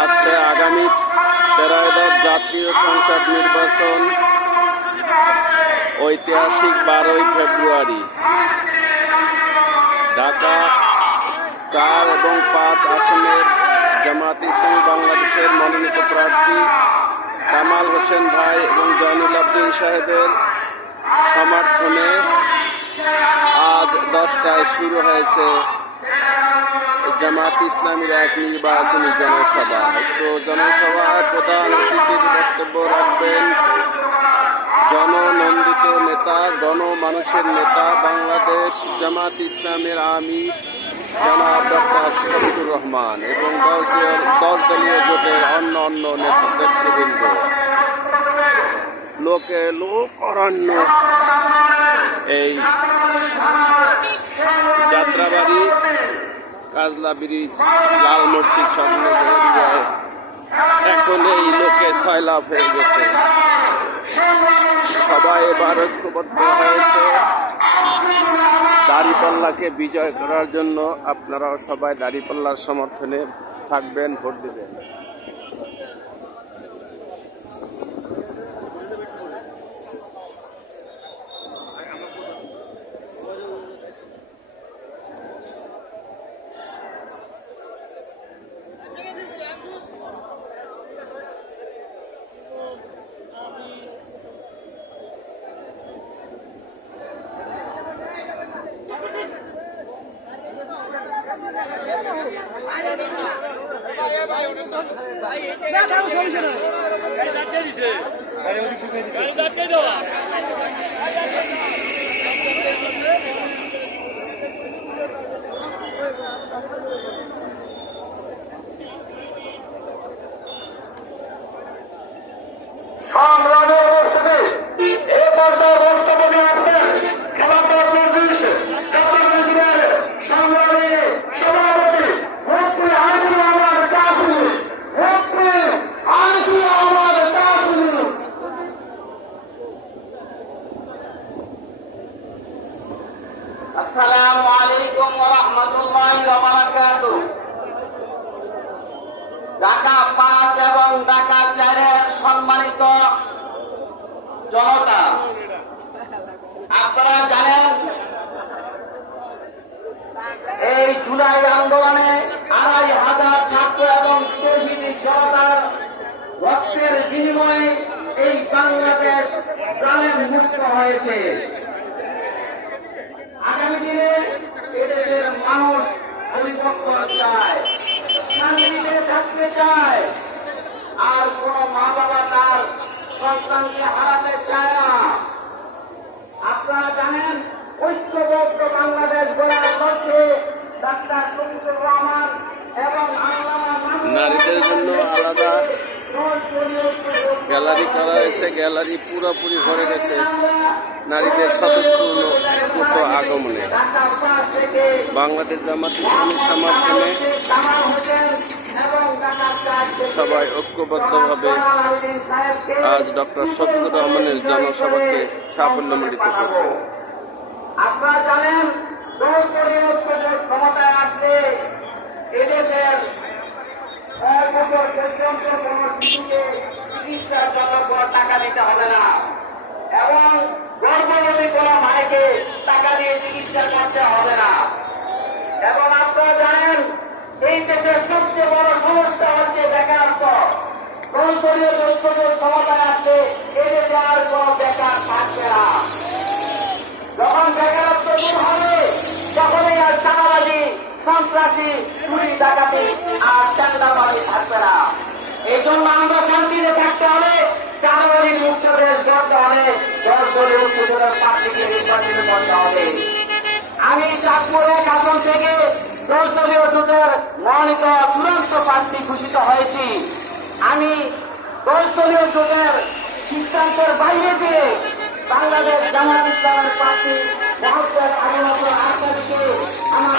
আসছে আগামী 13 জাতীয় সংসদ নির্বাচন, ঐতিহাসিক 12ই ফেব্রুয়ারি। ঢাকা 4 এবং 5 আসনের জামায়াতে ইসলামী বাংলাদেশের মনোনীত প্রার্থী কামাল হোসেন ভাই এবং জয়নুল আবদিন সাহেবের সমর্থনে আজ 10টায় শুরু হয়েছে জামায়াতে ইসলামীর এক নির্বাচনী জনসভা। তো জনসভায় প্রধান অতিথির বক্তব্য রাখবেন জননন্দিত নেতা, গণমানুষের নেতা, বাংলাদেশ জামায়াতে ইসলামের আমির জনাব ডক্টর শফিকুর রহমান এবং 10 দলীয় জোটের অন্য নেতৃবৃন্দ। লোকে লোক অরণ্য এই যাত্রাবাড়ি, কাজলা ব্রিজ, লাল মসজিদ সংলগ্ন এরিয়ায় এখন এই লোকে সয়লাভ হয়ে গেছে। সবাই এবার ঐক্যবদ্ধ হয়েছে দাঁড়িপাল্লাকে বিজয় করার জন্য। আপনারাও সবাই দাঁড়িপাল্লার সমর্থনে থাকবেন, ভোট দেবেন। আসসালামু আলাইকুম ওয়া রাহমাতুল্লাহি ওয়া বারাকাতুহু। ঢাকা 5 এবং ঢাকা 4 এর সম্মানিত জনতা, আপনারা জানেন এই জুলাই আন্দোলনে 2500 ছাত্র এবং তৌহিদি জনতার রক্তের বিনিময়ে এই বাংলাদেশ প্রাণে মুক্ত হয়েছে। আগামী দিনে এদেশের মানুষ পরিবর্তন চায়, শান্তিতে থাকতে চায়, আর কোন মা বাবা তার সন্তানকে হারাতে চায় না। আপনারা জানেন ঐক্যবদ্ধ বাংলাদেশ গড়ার লক্ষ্যে ডাক্তার শফিকুর রহমান এবং নারীদের জন্য আলাদা গ্যালারি করা হয়েছে। গ্যালারি পুরোপুরি ভরে গেছে নারীদের স্বতঃস্ফূর্ত আগমনে। বাংলাদেশ জামায়াতে ইসলামীর সমর্থনে সবাই ঐক্যবদ্ধভাবে আজ ডক্টর শফিকুর রহমানের জনসভাকে সাফল্যমণ্ডিত করবে। আপনারা জানেন ক্ষমতায় আসলে এদেশের চিকিৎসার জন্য কোনো টাকা দিতে হবে না এবং গর্ভবতী কোনো মায়েকে টাকা দিয়ে চিকিৎসা করতে হবে না। এবং আপনারা জানেন এই দেশের সবচেয়ে বড় সমস্যা হচ্ছে বেকারত্ব। সংসদীয় দলীয় ক্ষমতায় আসলে এদেশে আর কোনো বেকার থাকবে না। যখন বেকারত্ব দূর হবে তখনই আর চাঁদাবাজি, সন্ত্রাসী, চুরি ডাকাতি আর চাঁদাবাজি থাকবে না। এই জন্য আমরা শান্তিতে থাকতে হলে, চাঁদাবাজির মুক্ত দেশ গড়তে হলে 10 দলীয় উপজেলার প্রার্থীকে নির্বাচিত করতে হবে। আমি চাঁদপুর 1 আসন থেকে 10 দলীয় জোটের মনোনীত চূড়ান্ত প্রার্থী ঘোষিত হয়েছি। আমি 10 দলীয় জোটের সিদ্ধান্তের বাইরে দিয়ে বাংলাদেশ জামায়াতে ইসলামের প্রার্থী মহব্বত আলী আসাদকে আমার